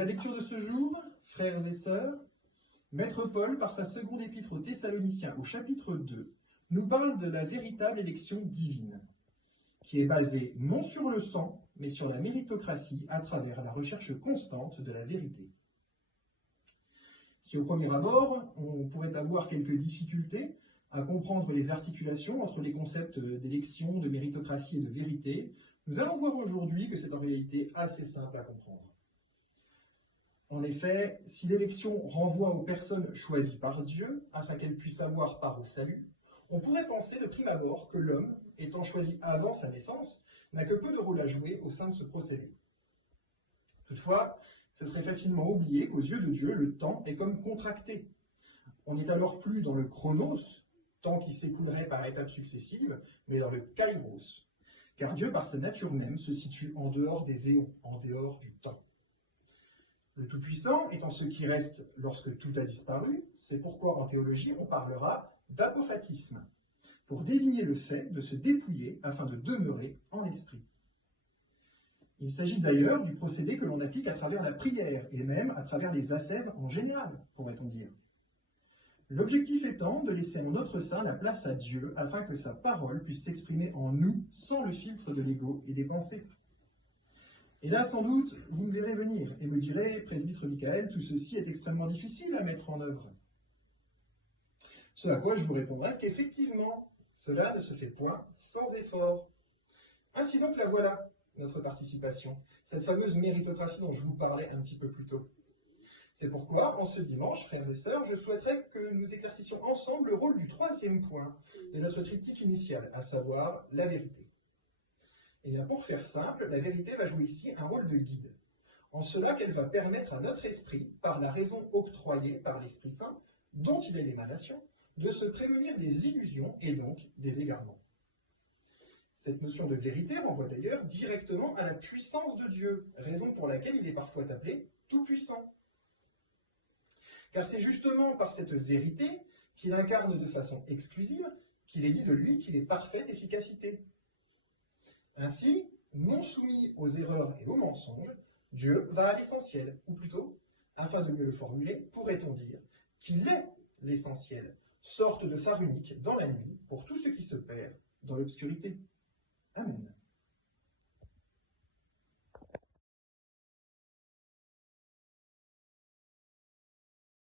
la lecture de ce jour, frères et sœurs, Maître Paul, par sa seconde épître aux Thessaloniciens au chapitre 2, nous parle de la véritable élection divine, qui est basée non sur le sang, mais sur la méritocratie à travers la recherche constante de la vérité. Si au premier abord, on pourrait avoir quelques difficultés à comprendre les articulations entre les concepts d'élection, de méritocratie et de vérité, nous allons voir aujourd'hui que c'est en réalité assez simple à comprendre. En effet, si l'élection renvoie aux personnes choisies par Dieu, afin qu'elles puissent avoir part au salut, on pourrait penser de prime abord que l'homme, étant choisi avant sa naissance, n'a que peu de rôle à jouer au sein de ce procédé. Toutefois, ce serait facilement oublier qu'aux yeux de Dieu, le temps est comme contracté. On n'est alors plus dans le chronos, temps qui s'écoulerait par étapes successives, mais dans le kairos, car Dieu, par sa nature même, se situe en dehors des éons, en dehors du temps. Le Tout-Puissant étant ce qui reste lorsque tout a disparu, c'est pourquoi en théologie on parlera d'apophatisme, pour désigner le fait de se dépouiller afin de demeurer en l'esprit. Il s'agit d'ailleurs du procédé que l'on applique à travers la prière, et même à travers les ascèses en général, pourrait-on dire. L'objectif étant de laisser en notre sein la place à Dieu, afin que sa parole puisse s'exprimer en nous, sans le filtre de l'ego et des pensées. Et là, sans doute, vous me verrez venir et me direz, presbytre Michael, tout ceci est extrêmement difficile à mettre en œuvre. Ce à quoi je vous répondrai qu'effectivement, cela ne se fait point sans effort. Ainsi donc, la voilà, notre participation, cette fameuse méritocratie dont je vous parlais un petit peu plus tôt. C'est pourquoi, en ce dimanche, frères et sœurs, je souhaiterais que nous éclaircissions ensemble le rôle du troisième point de notre triptyque initial, à savoir la vérité. Et bien, pour faire simple, la vérité va jouer ici un rôle de guide, en cela qu'elle va permettre à notre esprit, par la raison octroyée par l'Esprit Saint, dont il est l'émanation, de se prémunir des illusions et donc des égarements. Cette notion de vérité renvoie d'ailleurs directement à la puissance de Dieu, raison pour laquelle il est parfois appelé tout-puissant. Car c'est justement par cette vérité qu'il incarne de façon exclusive qu'il est dit de lui qu'il est parfaite efficacité. Ainsi, non soumis aux erreurs et aux mensonges, Dieu va à l'essentiel, ou plutôt, afin de mieux le formuler, pourrait-on dire qu'il est l'essentiel, sorte de phare unique dans la nuit pour tout ce qui se perd dans l'obscurité. Amen.